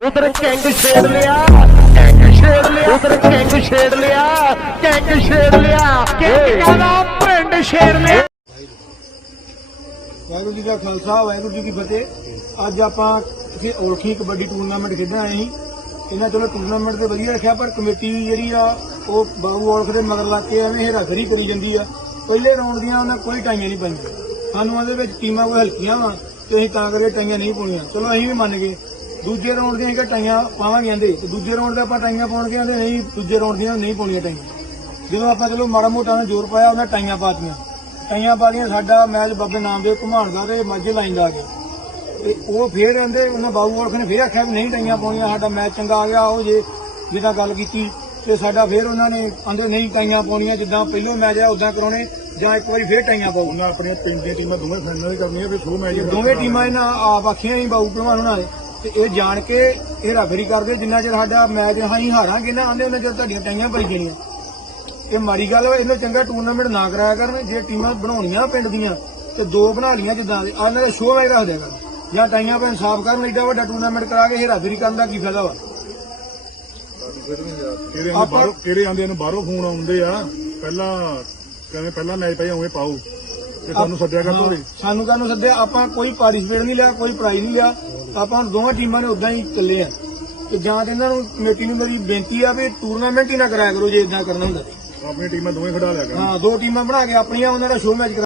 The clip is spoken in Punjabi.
ਉਧਰ ਕਿੰਗ ਛੇੜ ਲਿਆ। ਕਿੰਗ ਛੇੜ ਲਿਆ। ਉਧਰ ਕਿੰਗ ਛੇੜ ਲਿਆ। ਕਿੰਗ ਛੇੜ ਲਿਆ। ਕਿੰਗ ਕਹਿੰਦਾ ਪਿੰਡ ਛੇੜ ਲਿਆ। ਵਾਹਿਗੁਰੂ ਜੀ ਦਾ ਖਾਲਸਾ ਵਾਹਿਗੁਰੂ ਜੀ ਕੀ ਫਤਿਹ। ਅੱਜ ਆਪਾਂ ਇੱਥੇ ਔਲਖੀ ਕਬੱਡੀ ਟੂਰਨਾਮੈਂਟ ਖੇਡਣ ਆਏ ਸੀ। ਇਹਨਾਂ ਚਲੋ ਟੂਰਨਾਮੈਂਟ ਤੇ ਵਧੀਆ ਰੱਖਿਆ ਪਰ ਕਮੇਟੀ ਜਿਹੜੀ ਆ ਉਹ ਬਾਬੂ ਔਲਖ ਦੇ ਮਗਰ ਲੱਗ ਕੇ ਐਵੇਂ ਹੇਰਾਫੇਰੀ ਕਰੀ ਜਾਂਦੀ ਆ। ਪਹਿਲੇ ਰਾਉਂਡ ਦੀਆਂ ਉਹਨਾਂ ਕੋਈ ਟਾਈਆਂ ਨਹੀਂ ਪਾਈਆਂ ਸਾਨੂੰ ਉਹਦੇ ਵਿੱਚ ਟੀਮਾਂ ਕੋਈ ਹਲਕੀਆਂ ਵਾ ਤੇ ਅਸੀਂ ਤਾਂ ਕਰਕੇ ਟਾਈਆਂ ਨਹੀਂ ਪਾਉਣੀਆਂ। ਚਲੋ ਅਸੀਂ ਵੀ ਮੰਨ ਗਏ। ਦੂਜੇ ਰਾਉਂਡ ਦੀਆਂ ਟਾਈਆਂ ਪਾਵਾਂਗੇ ਆਂਦੇ ਤੇ ਦੂਜੇ ਰਾਉਂਡ ਦੇ ਆਪਾਂ ਟਾਈਆਂ ਪਾਉਣ ਕੇ ਆਂਦੇ ਨਹੀਂ ਦੂਜੇ ਰਾਉਂਡ ਦੀਆਂ ਨਹੀਂ ਪਾਉਣੀਆਂ ਟਾਈਆਂ। ਜਦੋਂ ਆਪਾਂ ਚਲੋ ਮਾੜਾ ਮੋਟਾ ਨੇ ਜ਼ੋਰ ਪਾਇਆ ਉਹਨਾਂ ਟਾਈਆਂ ਪਾਤੀਆਂ ਟਾਈਆਂ ਪਾ ਕੇ ਸਾਡਾ ਮੈਚ ਬਾਬੇ ਨਾਮਦੇਵ ਘੁਮਾਣ ਦਾ ਤੇ ਮਾਝੇ ਲਾਈਨ ਦਾ ਆ ਗਿਆ ਤੇ ਉਹ ਫੇਰ ਕਹਿੰਦੇ ਉਹਨਾਂ ਬਾਬੂ ਔਲਖ ਨੇ ਫੇਰ ਆਖਿਆ ਵੀ ਨਹੀਂ ਟਾਈਆਂ ਪਾਉਣੀਆਂ ਸਾਡਾ ਮੈਚ ਚੰਗਾ ਆ ਗਿਆ ਉਹ ਜੇ ਜਿੱਦਾਂ ਗੱਲ ਕੀਤੀ ਤੇ ਸਾਡਾ ਫੇਰ ਉਹਨਾਂ ਨੇ ਅੰਦਰ ਨਹੀਂ ਟਾਈਆਂ ਪਾਉਣੀਆਂ ਜਿੱਦਾਂ ਪਹਿਲੋਂ ਮੈਚ ਆ ਉਦਾਂ ਕਰਾਉਣੇ ਜਾਂ ਇੱਕ ਵਾਰੀ ਫੇਰ ਟਾਈਆਂ ਪਾਉ ਉਹਨਾਂ ਆਪਣੀਆਂ ਤਿੰਨ ਦੀਆਂ ਟੀਮਾਂ ਦੋਵੇਂ ਫਾਈਨਲ ਕਰਨੀਆਂ ਫਿਰ ਸ਼ੋਅ ਮੈਚ ਦੋਵੇਂ ਟੀਮਾਂ ਇਹਨਾਂ ਆਪ ਆਖੀਆਂ ਹੀ ਬਾਬੂ ਭਲਵਾਨ ਉਹਨਾਂ ਨੇ ਤੇ ਇਹ ਜਾਣ ਕੇ ਹੇਰਾਫੇਰੀ ਕਰਦੇ ਜਿੰਨਾ ਚਿਰ ਸਾਡਾ ਮੈਚ ਅਸੀਂ ਹਾਰਾਂਗੇ ਨਾ ਆਂਦੇ ਉਹਨਾਂ ਚਿਰ ਤੁਹਾਡੀਆਂ ਟਾਈਆਂ ਭਰੀ ਜਾਣੀਆਂ। ਇਹ ਮਾੜੀ ਗੱਲ ਵਾ ਇਹਨੂੰ ਚੰਗਾ ਟੂਰਨਾਮੈਂਟ ਨਾ ਕਰਾਇਆ ਕਰਨ ਜੇ ਟੀਮਾਂ ਬਣਾਉਣੀਆਂ ਪਿੰਡ ਦੀਆਂ ਤੇ ਦੋ ਬਣਾ ਲੀਆਂ ਜਿੱਦਾਂ ਦੇ ਆਹ ਨਾਲੇ ਸ਼ੋਅ ਵਾਈ ਰੱਖ ਦਿਆ ਕਰਨ ਜਾਂ ਟਾਈਆਂ 'ਤੇ ਇਨਸਾਫ ਕਰਨ ਏਡਾ ਵੱਡਾ ਟੂਰਨਾਮੈਂਟ ਕਰਾ ਕੇ ਹੇਰਾਫੇਰੀ ਕਰਨ ਦਾ ਕੀ ਫਾਇਦਾ ਵਾ? ਕਿਹੜੇ ਆਂਦੇ ਬਾਹਰੋਂ ਕਿਹੜੇ ਆਂਦੇ ਨੂੰ ਬਾਹਰੋਂ ਫੋਨ ਆਉਂਦੇ ਆ ਪਹਿਲਾਂ ਕਹਿੰਦੇ ਪਹਿਲਾਂ ਮੈਚ ਪਈ ਉਵੇਂ ਪਾਓ। ਤੇ ਤੁਹਾਨੂੰ ਸੱਦਿਆ ਕਰ ਤੋਰੇ ਸਾਨੂੰ ਕਾਹਨੂੰ ਸੱਦਿਆ? ਆਪਾਂ ਕੋਈ ਪਾਰਟਿਸਿਪੇਟ ਨਹੀਂ ਲਿਆ ਕੋਈ ਪ੍ਰਾਈਜ਼ ਨਹੀਂ ਲਿਆ। ਆਪਾਂ ਦੋਵਾਂ ਟੀਮਾਂ ਨੇ ਉਦਾਂ ਹੀ ਚੱਲੇ ਆ ਤੇ ਜਾਂ ਤੇ ਇਹਨਾਂ ਨੂੰ ਕਮੇਟੀ ਨੂੰ ਮੇਰੀ ਬੇਨਤੀ ਆ ਵੀ ਟੂਰਨਾਮੈਂਟ ਹੀ ਨਾ ਕਰਾਇਆ ਕਰੋ ਜੇ ਇਦਾਂ ਕਰਨਾ ਹੁੰਦਾ ਤੇ। ਆਪਣੀਆਂ ਟੀਮਾਂ ਦੋਵੇਂ ਖੜਾ ਲਿਆ ਕਰ ਹਾਂ ਦੋ ਟੀਮਾਂ ਬਣਾ ਕੇ ਆਪਣੀਆਂ ਉਹਨਾਂ ਦਾ ਸ਼ੋਅ ਮੈਚ